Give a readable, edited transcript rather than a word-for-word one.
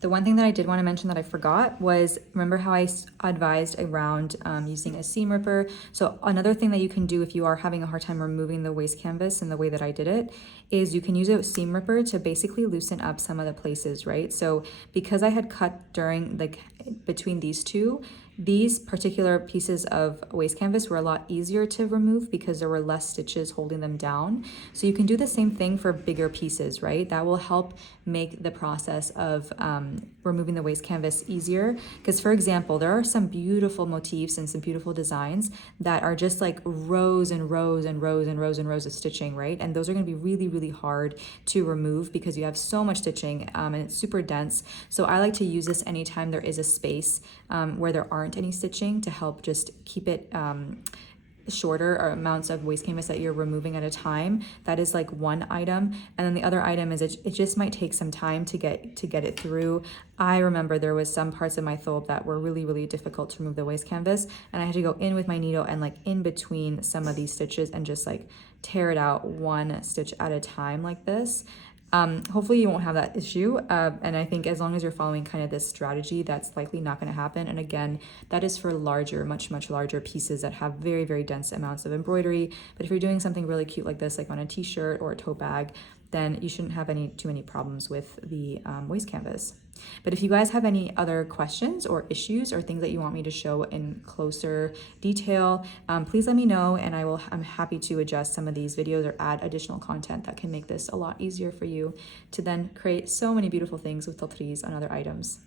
The one thing that I did want to mention that I forgot was, remember how I advised around using a seam ripper? So another thing that you can do if you are having a hard time removing the waist canvas in the way that I did it is you can use a seam ripper to basically loosen up some of the places, right? So because I had cut during like between these two, these particular pieces of waist canvas were a lot easier to remove because there were less stitches holding them down. So you can do the same thing for bigger pieces, right? That will help make the process of removing the waist canvas easier. Because for example, there are some beautiful motifs and some beautiful designs that are just like rows and rows and rows and rows and rows of stitching, right? And those are gonna be really, really hard to remove because you have so much stitching and it's super dense. So I like to use this anytime there is a space where there aren't any stitching to help just keep it shorter or amounts of waist canvas that you're removing at a time. That is like one item. And then the other item is it just might take some time to get it through. I remember there was some parts of my thobe that were really, really difficult to remove the waist canvas, and I had to go in with my needle and like in between some of these stitches and just like tear it out one stitch at a time like this. Hopefully you won't have that issue. And I think as long as you're following kind of this strategy, that's likely not going to happen. And again, that is for larger, much larger pieces that have very, very dense amounts of embroidery. But if you're doing something really cute like this, like on a t-shirt or a tote bag, then you shouldn't have too many problems with the waist canvas. But if you guys have any other questions or issues or things that you want me to show in closer detail, please let me know, and I'm happy to adjust some of these videos or add additional content that can make this a lot easier for you to then create so many beautiful things with Tatreez on other items.